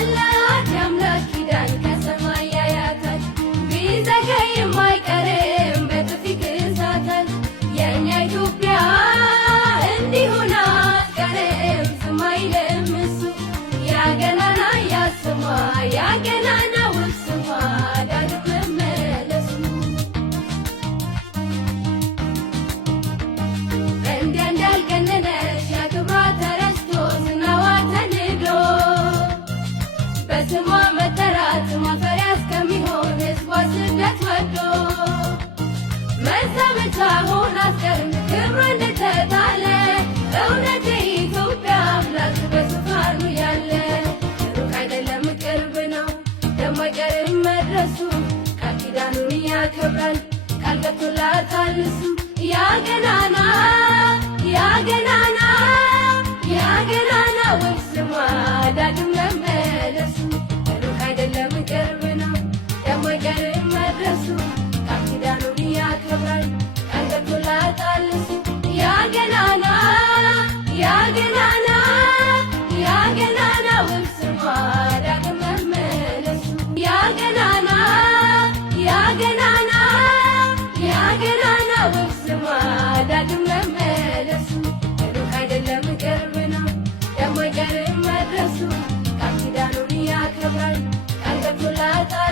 አላት የአምላክ ኪዳን ከሰማይ ያያታል። ቢዘገይም አይቀርም በጥፊ ክሳታል። የእኛ ኢትዮጵያ እንዲሆን አትቀርም ዝም አይልም እሱ። ያገናና ያስማ ያገናና ውስማ ዳግም መመለሱ እንዲያ እንዳልገነነሽ ያክብሯ ተረስቶ ዝናዋ ተንዶ በስሟ መጠራት ማፈሪያ እስከሚሆን ሕዝቧ ስደት ወዶ መዛመቻ ሆና አትቀርም ክብሯ እንደተጣለ እውነት የኢትዮጵያ አምላክ በዙፋኑ ያለ። ሩቅ አይደለም ቅርብ ነው ደሞ አይቀርም መድረሱ። ቃል ኪዳኑን ያከብራል ቃል ገብቶላታል እሱ። ያገናና ያገናና ያገናና ውስማ ዳግም መመለሱ። ሩቅ አይደለም ቅርብ ነው ደሞ አይቀርም መድረሱ። ቃል ኪዳኑን ያከብራል ቃል ገብቶላታል እሱ። ያገናና ያገናና ያገናና ውስማ ዳግም መመለሱ። ያገናና ያገናና ያገናና ውስማ ዳግም መመለሱ። ሩቅ አይደለም ቅርብ ነው ደሞ አይቀርም መድረሱ። ቃል ኪዳኑን ያከብራል ቃል ገብቶላታል